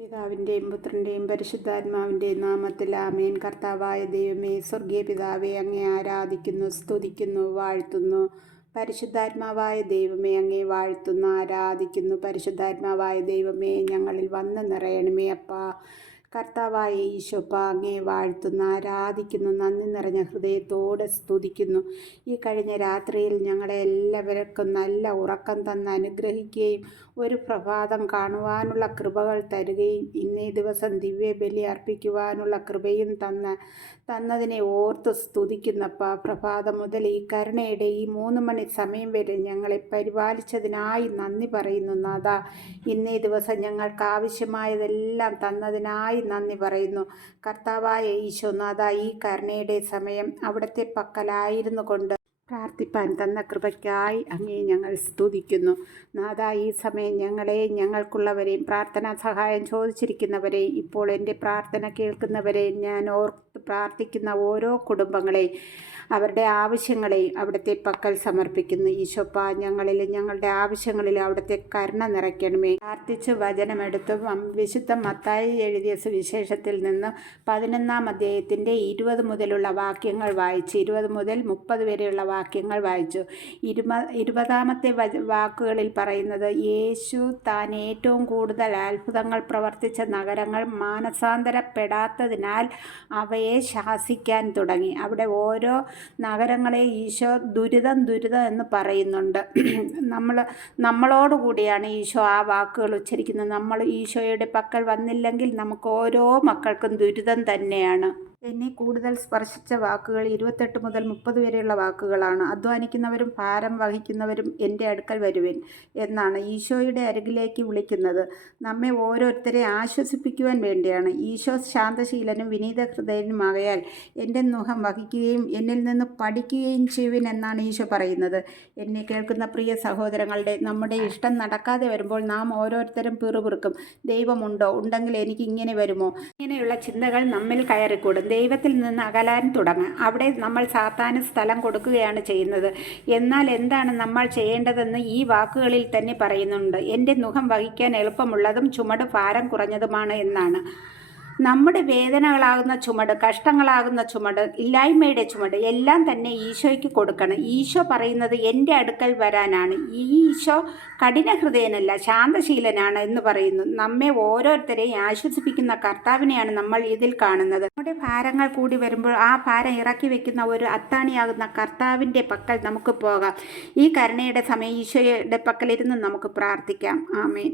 പിതാവിൻ്റെയും പുത്രൻ്റെയും പരിശുദ്ധാത്മാവിൻ്റെയും നാമത്തിൽ ആമേൻ. കർത്താവായ ദൈവമേ, സ്വർഗീയ പിതാവേ, അങ്ങേ ആരാധിക്കുന്നു, സ്തുതിക്കുന്നു, വാഴ്ത്തുന്നു. പരിശുദ്ധാത്മാവായ ദൈവമേ, അങ്ങേ വാഴ്ത്തുന്നു, ആരാധിക്കുന്നു. പരിശുദ്ധാത്മാവായ ദൈവമേ, ഞങ്ങളിൽ വന്ന് നിറയണമേ അപ്പാ. കർത്താവായ ഈശോപ്പ, അങ്ങേ വാഴ്ത്തുന്നു, ആരാധിക്കുന്നു, നന്ദി നിറഞ്ഞ ഹൃദയത്തോടെ സ്തുതിക്കുന്നു. ഈ കഴിഞ്ഞ രാത്രിയിൽ ഞങ്ങളെ എല്ലാവർക്കും നല്ല ഉറക്കം തന്ന് അനുഗ്രഹിക്കുകയും ഒരു പ്രഭാതം കാണുവാനുള്ള കൃപകൾ തരുകയും ഇന്നേ ദിവസം ദിവ്യബലി അർപ്പിക്കുവാനുള്ള കൃപയും തന്നതിനെ ഓർത്ത് സ്തുതിക്കുന്നപ്പ. പ്രഭാതം മുതൽ ഈ കരുണയുടെ ഈ 3 മണി സമയം വരെ ഞങ്ങളെ പരിപാലിച്ചതിനായി നന്ദി പറയുന്നു നാഥ. ഇന്നേ ദിവസം ഞങ്ങൾക്ക് ആവശ്യമായതെല്ലാം തന്നതിനായി നന്ദി പറയുന്നു. കർത്താവായ ഈശോനാഥ, ഈ കരുണയുടെ സമയം അവിടുത്തെ പക്കലായിരുന്നു കൊണ്ട് പ്രാർത്ഥിപ്പാൻ തന്ന കൃപയ്ക്കായി അങ്ങേ ഞങ്ങൾ സ്തുതിക്കുന്നു നാഥ. ഈ സമയം ഞങ്ങളെയും ഞങ്ങൾക്കുള്ളവരെയും പ്രാർത്ഥനാ സഹായം ചോദിച്ചിരിക്കുന്നവരെയും ഇപ്പോൾ എൻ്റെ പ്രാർത്ഥന കേൾക്കുന്നവരെയും ഞാൻ ഓർത്ത് പ്രാർത്ഥിക്കുന്ന ഓരോ കുടുംബങ്ങളെയും അവരുടെ ആവശ്യങ്ങളെയും അവിടുത്തെ പക്കൽ സമർപ്പിക്കുന്നു. ഈശോപ്പ, ഞങ്ങളിലും ഞങ്ങളുടെ ആവശ്യങ്ങളിലും അവിടുത്തെ കരുണ നിറയ്ക്കണമേ. പ്രാർത്ഥിച്ച് വചനമെടുത്ത് വിശുദ്ധ മത്തായി എഴുതിയ സുവിശേഷത്തിൽ നിന്ന് 11-ാം അധ്യായത്തിൻ്റെ 20 മുതലുള്ള വാക്യങ്ങൾ വായിച്ചു. 20 മുതൽ 30 വരെയുള്ള വാക്യങ്ങൾ വായിച്ചു. 20-ാമത്തെ വാക്കുകളിൽ പറയുന്നത്, യേശു താൻ ഏറ്റവും കൂടുതൽ അത്ഭുതങ്ങൾ പ്രവർത്തിച്ച നഗരങ്ങൾ മാനസാന്തരപ്പെടാത്തതിനാൽ അവയെ ശാസിക്കാൻ തുടങ്ങി. അവിടെ ഓരോ നഗരങ്ങളെ ഈശോ ദുരിതം എന്ന് പറയുന്നുണ്ട്. നമ്മളോടുകൂടിയാണ് ഈശോ ആ വാക്കുകൾ ഉച്ചരിക്കുന്നത്. നമ്മൾ ഈശോയുടെ പക്കൽ വന്നില്ലെങ്കിൽ നമുക്ക് ഓരോ മക്കൾക്കും ദുരിതം തന്നെയാണ്. എന്നെ കൂടുതൽ സ്പർശിച്ച വാക്കുകൾ 28 മുതൽ 30 വരെയുള്ള വാക്കുകളാണ്. അധ്വാനിക്കുന്നവരും ഭാരം വഹിക്കുന്നവരും എൻ്റെ അടുക്കൽ വരുവിൻ എന്നാണ് ഈശോയുടെ അരികിലേക്ക് വിളിക്കുന്നത്. നമ്മെ ഓരോരുത്തരെ ആശ്വസിപ്പിക്കുവാൻ വേണ്ടിയാണ്. ഈശോ ശാന്തശീലനും വിനീത ഹൃദയനുമാകയാൽ എൻ്റെ നുകം വഹിക്കുകയും എന്നിൽ നിന്ന് പഠിക്കുകയും ചെയ്യുവിൻ എന്നാണ് ഈശോ പറയുന്നത്. എന്നെ കേൾക്കുന്ന പ്രിയ സഹോദരങ്ങളുടെ, നമ്മുടെ ഇഷ്ടം നടക്കാതെ വരുമ്പോൾ നാം ഓരോരുത്തരും പിറുപിറുക്കും. ദൈവമുണ്ടോ? ഉണ്ടെങ്കിൽ എനിക്ക് ഇങ്ങനെ വരുമോ? ഇങ്ങനെയുള്ള ചിന്തകൾ നമ്മിൽ കയറിക്കൂടും. ദൈവത്തിൽ നിന്ന് അകലാൻ തുടങ്ങും. അവിടെ നമ്മൾ സാത്താന് സ്ഥലം കൊടുക്കുകയാണ് ചെയ്യുന്നത്. എന്നാൽ എന്താണ് നമ്മൾ ചെയ്യേണ്ടതെന്ന് ഈ വാക്കുകളിൽ തന്നെ പറയുന്നുണ്ട്. എൻ്റെ നുകം വഹിക്കാൻ എളുപ്പമുള്ളതും ചുമട് ഭാരം കുറഞ്ഞതുമാണ് എന്നാണ്. നമ്മുടെ വേദനകളാകുന്ന ചുമട്, കഷ്ടങ്ങളാകുന്ന ചുമട്, ഇല്ലായ്മയുടെ ചുമട് എല്ലാം തന്നെ ഈശോയ്ക്ക് കൊടുക്കണം. ഈശോ പറയുന്നത് എൻ്റെ അടുക്കൽ വരാനാണ്. ഈ ഈശോ കഠിന ഹൃദയനല്ല, ശാന്തശീലനാണ് എന്ന് പറയുന്നു. നമ്മെ ഓരോരുത്തരെയും ആശ്വസിപ്പിക്കുന്ന കർത്താവിനെയാണ് നമ്മൾ ഇതിൽ കാണുന്നത്. നമ്മുടെ ഭാരങ്ങൾ കൂടി വരുമ്പോൾ ആ ഭാരം ഇറക്കി വെക്കുന്ന ഒരു അത്താണിയാകുന്ന കർത്താവിൻ്റെ പക്കൽ നമുക്ക് പോകാം. ഈ കരുണയുടെ സമയം ഈശോയുടെ പക്കലിരുന്ന് നമുക്ക് പ്രാർത്ഥിക്കാം. ആമേൻ.